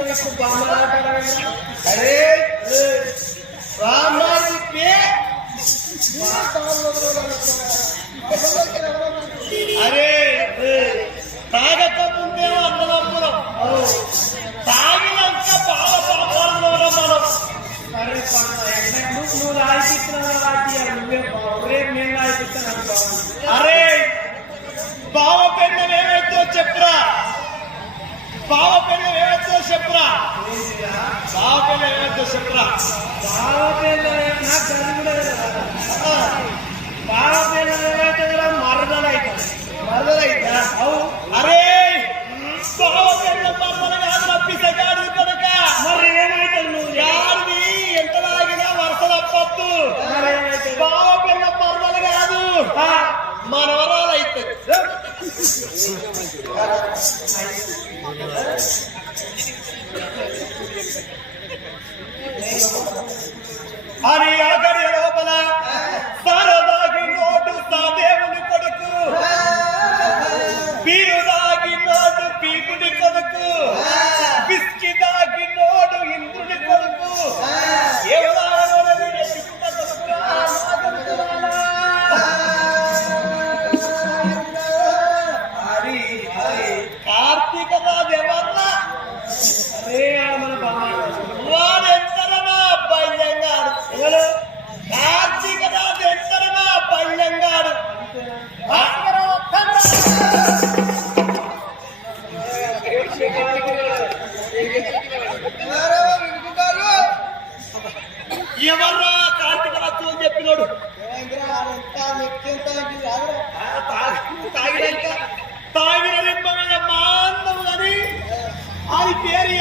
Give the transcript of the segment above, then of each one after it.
ఇవాళ అన్న అన్న అని పిలిచిన ఇప్పుడు అరే రామానికి అన్నదమ్ములం. తాగినాక బాల పాపాలలో మనం. అరే నువ్వు రాయిస్తున్నావు రాజీ నువ్వే రేపు నేను అరే బావ పెన్ను ఏమైతే చెప్పురా. బావ పెన్ను ఏమైతే చెప్పురా బావ పెన్ను ఏమైతే చెప్పురా బావ పేర్లు నాకు చదువు కూడా తెలియదు. బావ పేర్లు ఏమైతే కూడా మరదలు అవుతుంది మరదలైతా అవు అరే బావ పెన్ను మరదలు కాదు రప్పిసగాడు కనుక మరి ఏమైతుంది నువ్వు యాడిది ఎంత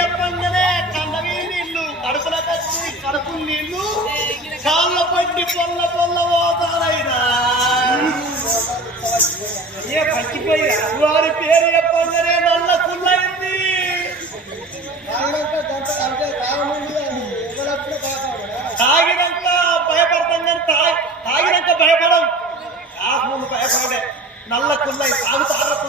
చెప్పంగానే కండవి నీళ్ళు కడుపుల కచ్చి కడుపు నీళ్ళు కాళ్ళ పట్టి పొల్ల పొల్ల పోతారైనా అయ్యే పచ్చిపోయి వారి పేరు చెప్పంగానే నల్ల కుళ్ళైంది తాగినాక భయపడతాం కానీ తాగి తాగినాక భయపడం. కాక ముందు భయపడే నల్ల కుళ్ళై తాగుతారకు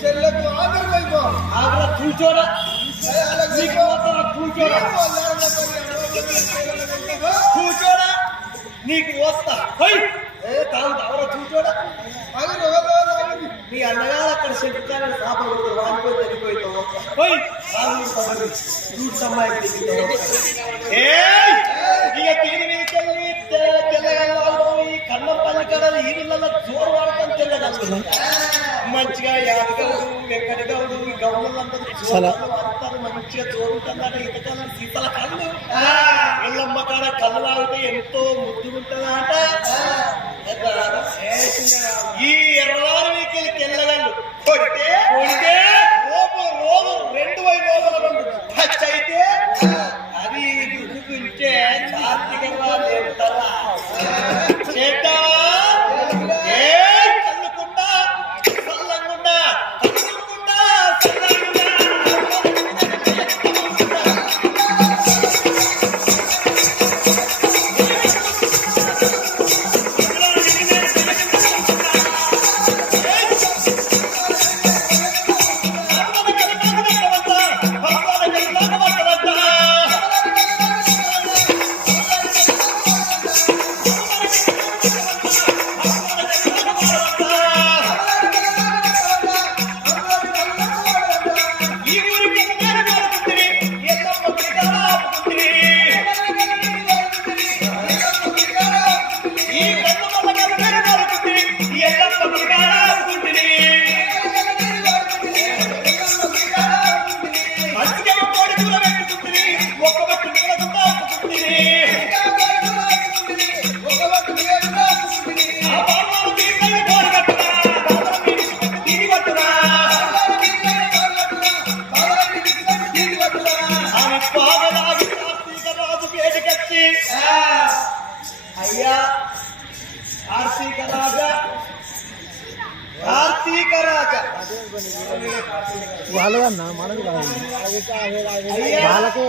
చెల్లెకు ఆదరణ అయిపో ఆగ్రా కూర్చోరా నీకు పోతారా కూర్చోరా. కూర్చోరా. నీకు వస్తా. హై! ఏ తాగు తాగరా కూర్చోరా. నీ అన్నగారు అక్కడ చెప్తానని పాప వాడిపోయి చనిపోయితావు పోయి ఇక తీరి మీదకెళ్ళి తెల్ల తెల్లగల్లాలో ఈ కన్నపల్లి కడలు ఈ జోరు వాడతాం తెల్లగల్లు మంచిగా యాదగౌడు వెంకటగౌడు ఈ మంచిగా జోరుంటుందట ఇతకాలం శీతల కళ్ళు ఇళ్ళమ్మ కాడ కళ్ళు తాగితే ఎంతో ముద్దుగుంటుందట. ఈ ఎర్రవారి తెల్లగల్లు కొడితే కొడితే అయ్యా కార్తీక రాజా. కార్తీక రాజా. వాళ్ళదన్నా మనది కాదు. వాళ్ళకే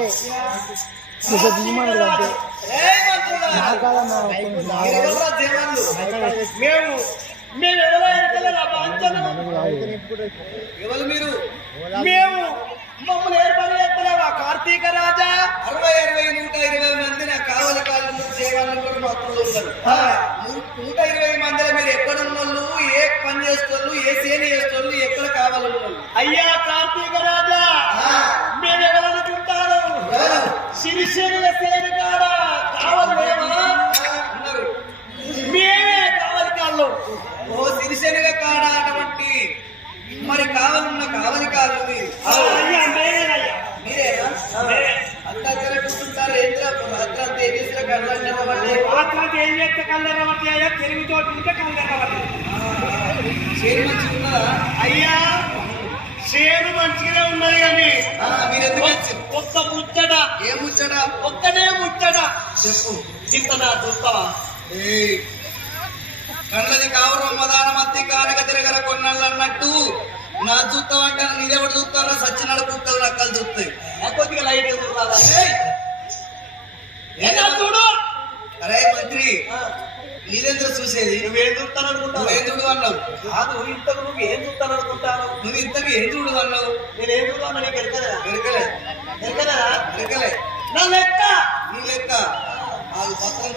అంటే? మేము ఎవరు మీరు? అరవై అరవై నూట ఇరవై మంది నా కావలి కాళ్ళు సేవలు ఆ. నూ- నూట ఇరవై మందిలో మీరు ఎక్కడ ఉన్నోళ్ళు ఏ పని చేస్తోళ్ళు ఏ సేన చేస్తోళ్ళు ఎక్కడ కావాలన్నోళ్ళు అయ్యా కార్తీక రాజా. మేము ఎవరనుకుంటారు? ఎవరు? సిరిసిరిల సేను కాడ? కావాలి మేమా కావాలి కాళ్ళు. ఓ సిరిశనగ కాడ అటువంటి మరి కావాలన్న కావలి మేమేనయ్యా మీరేనా? మాత్రం ఏం చేస్తే కళ్ళెరవట్టి అయ్యా? తిరుగుతోటి ఉంటే ఉన్నదా? అయ్యా చేను మంచిగానే ఉన్నది కానీ ఒక్క ముచ్చట. ఏం ముచ్చట? ఒక్కనే ముచ్చట. చెప్పు. చిత్తనా చూస్తావా? కళ్ళది కావరం మదాన మత్తి కానక తిరగర కొన్నాళ్ళు అన్నట్టు నా చూస్తావు అంటే నీదెవడు చూస్తారా సచ్చినాడు కుక్కలు నక్కలు చూస్తాయి. కొద్దిగా లైట్ ఎక్కడ చూడు? అరే మంత్రి నీదెందుకు చూసేది? నువ్వేం చూస్తాను అనుకుంటావు నువ్వేం చూడు అన్నావు కాదు ఇంతకు నువ్వు ఏం చూస్తాను అనుకుంటాను నువ్వు ఇంతకు ఏం చూడు అన్నావు నేను ఏం చూడు అన్నా నీకు ఎరకలే ఎరకలే ఎరకలేదా ఎరకలే నా లెక్క! నీ లెక్క. నాకు పత్రం